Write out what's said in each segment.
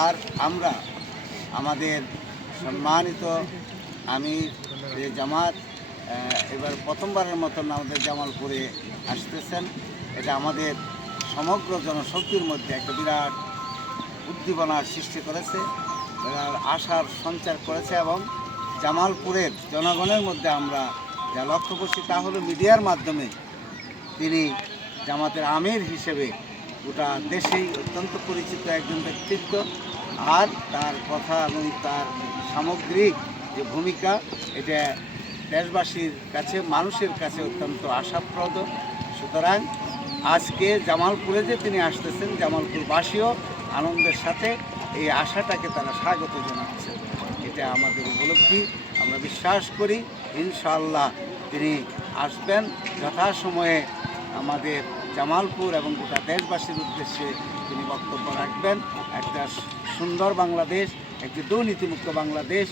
আর আমরা, আমাদের সম্মানিত আমি জামাত এবার প্রথমবারের মতন আমাদের জামালপুরে আসতেছেন। এটা আমাদের সমগ্র জনশক্তির মধ্যে একটা বিরাট উদ্দীপনার সৃষ্টি করেছে আশার সঞ্চার করেছে এবং জামালপুরের জনগণের মধ্যে আমরা যা লক্ষ্য করছি তা হলো মিডিয়ার মাধ্যমে তিনি জামাতের আমির হিসেবে গোটা দেশেই অত্যন্ত পরিচিত একজন ব্যক্তিত্ব। আর তার কথা এবং তার সামগ্রিক যে ভূমিকা, এটা দেশবাসীর কাছে, মানুষের কাছে অত্যন্ত আশাপ্রদ। সুতরাং আজকে জামালপুরে যে তিনি আসতেছেন, জামালপুরবাসীও আনন্দের সাথে এই আশাটাকে তারা স্বাগত জানাচ্ছেন। এটা আমাদের উপলব্ধি। আমরা বিশ্বাস করি ইনশাল্লাহ তিনি আসবেন। যথাসময়ে আমাদের জামালপুর এবং গোটা দেশবাসীর উদ্দেশ্যে তিনি বক্তব্য রাখবেন। একটা সুন্দর বাংলাদেশ, একটি দুর্নীতিমুক্ত বাংলাদেশ,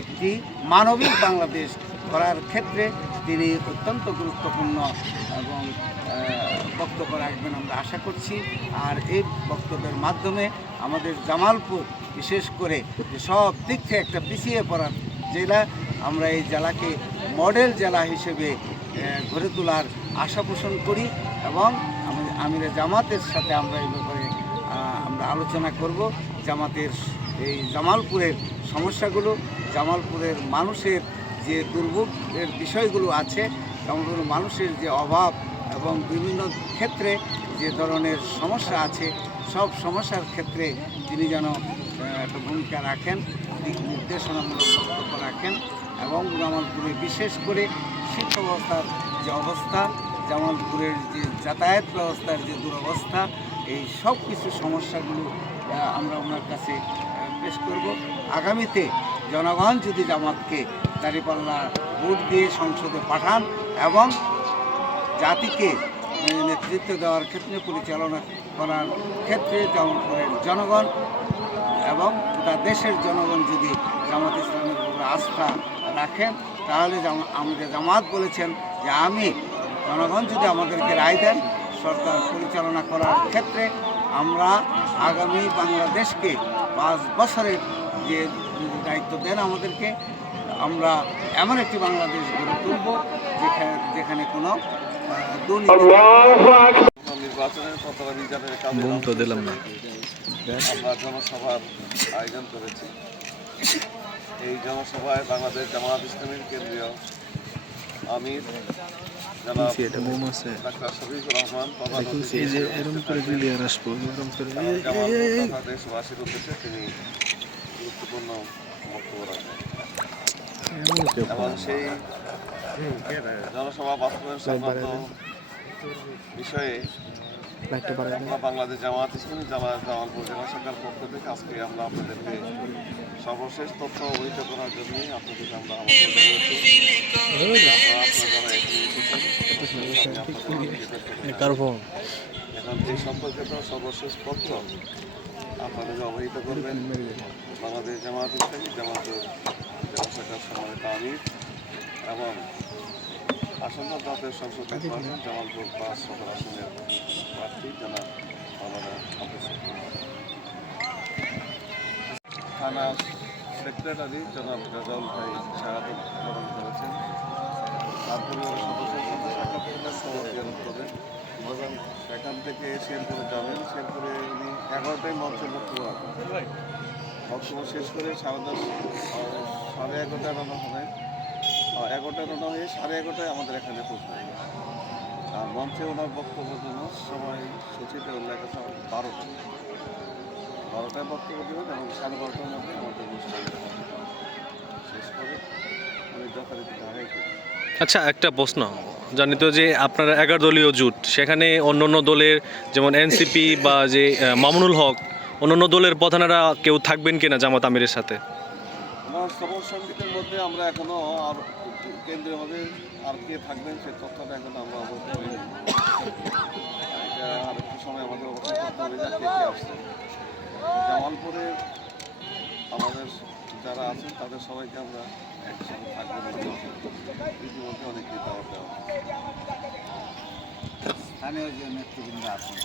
একটি মানবিক বাংলাদেশ করার ক্ষেত্রে তিনি অত্যন্ত গুরুত্বপূর্ণ এবং বক্তব্য রাখবেন আমরা আশা করছি। আর এই বক্তব্যের মাধ্যমে আমাদের জামালপুর, বিশেষ করে সব দিক থেকে একটা পিছিয়ে পড়ার জেলা, আমরা এই জেলাকে মডেল জেলা হিসেবে গড়ে তোলার আশা পোষণ করি এবং আমি- আমিরে জামাতের সাথে আমরা এই ব্যাপারে আমরা আলোচনা করব। জামাতের এই জামালপুরের সমস্যাগুলো, জামালপুরের মানুষের যে দুর্ভোগের বিষয়গুলো আছে, জামালপুরের মানুষের যে অভাব এবং বিভিন্ন ক্ষেত্রে যে ধরনের সমস্যা আছে, সব সমস্যার ক্ষেত্রে তিনি যেন একটা ভূমিকা রাখেন, দিক নির্দেশনামূলক বক্তব্য রাখেন এবং জামালপুরে বিশেষ করে শিক্ষা ব্যবস্থার যে অবস্থা জামালপুরের যে যাতায়াত ব্যবস্থার যে দুরবস্থা, এই সব কিছু সমস্যাগুলো আমরা ওনার কাছে পেশ করব। আগামীতে জনগণ যদি জামাতকে দাঁড়িপাল্লা ভোট দিয়ে সংসদে পাঠান এবং জাতিকে নেতৃত্ব দেওয়ার ক্ষেত্রে, পরিচালনা করার ক্ষেত্রে জামালপুরের জনগণ এবং গোটা দেশের জনগণ যদি জামাত ইসলামের উপরে আস্থা রাখেন, তাহলে আমাদের জামাত বলেছেন যে আমি জনগণ যদি আমাদেরকে রায় দেন সরকার পরিচালনা করার ক্ষেত্রে আমরা আগামী বাংলাদেশকে পাঁচ বছরের যে দায়িত্ব দেন আমাদেরকে আমরা এমন একটি বাংলাদেশ গড়ে তুলব যেখানে যেখানে কোনো নির্বাচনের প্রচার অভিযানের কাজে। আমরা জনসভার আয়োজন করেছি এই জনসভায় বাংলাদেশ জামায়াত ইসলামের কেন্দ্রীয় আমির তিনি গুরুত্বপূর্ণ বক্তব্য রাখবেন এবং সেই জনসভা বাস্তবায়ন সংক্রান্ত বিষয়ে লাইটটা বাড়াই দেন। বাংলাদেশ জামাত ইসলামী জামাত জামালপুর জেলা শাখার পক্ষ থেকে আজকে আমরা আপনাদেরকে সর্বশেষ তথ্য অবহিত করার জন্য আপনাদেরকে আমরা আমাদের এখানে এই সম্পর্কিত সর্বশেষ তথ্য আপনাদেরকে অবহিত করবেন বাংলাদেশ জামাত ইসলামী জামাতের জেলা শাখার সম্মানিত আমির এবং আসন্ন জাতীয় সংসদ নির্বাচন জামালপুর পাঁচ সদর আসনের প্রার্থী জনাব আব্দুল থানা সেক্রেটারি জনাব রেজাউল ভাই শাহাদত বরণ করেছেন। তার পরিবারের সদস্যের সাথে সাক্ষাৎ করবেন। থেকে শেরপুরে যাবেন। শেরপুরে উনি এগারোটায় মঞ্চে বক্তব্য রাখবেন। বক্তব্য শেষ করে সাড়ে সাড়ে এগারোটায় রান্না হবে এগারোটায় রান্না হয়ে সাড়ে এগারোটায় আমাদের এখানে পৌঁছবে আর মঞ্চে ওনার বক্তব্যের জন্য সময় সূচিতে উল্লেখ আছে বারোটা। বারোটায় বক্তব্য দেবেন এবং সাড়ে বারোটার মধ্যে আমাদের অনুষ্ঠান শেষ করে উনি যথারীতি ঢাকায় আচ্ছা একটা প্রশ্ন। জানিত যে আপনারা এগারো দলীয় জোট সেখানে অন্য অন্য দলের যেমন এনসিপি বা যে মামুনুল হক অন্যান্য দলের প্রধানেরা কেউ থাকবেন কিনা জামাত আমিরের সাথে? আমার সবর সঙ্গীতের মধ্যে আমরা এখনও আর কেন্দ্রীয়ভাবে আর কে থাকবেন সে তথ্যটা এখন আমরা অবগত হইনি এটা আর একটু সময় আমাদের অবশ্যই করতে হবে যা কে কে আসছেন জামালপুরের আমাদের যারা আছেন তাদের সবাইকে আমরা একসঙ্গে থাকব বলে ইতিমধ্যে অনেককে দাওয়া দেওয়া। স্থানীয় যে নেতৃবৃন্দ আছেন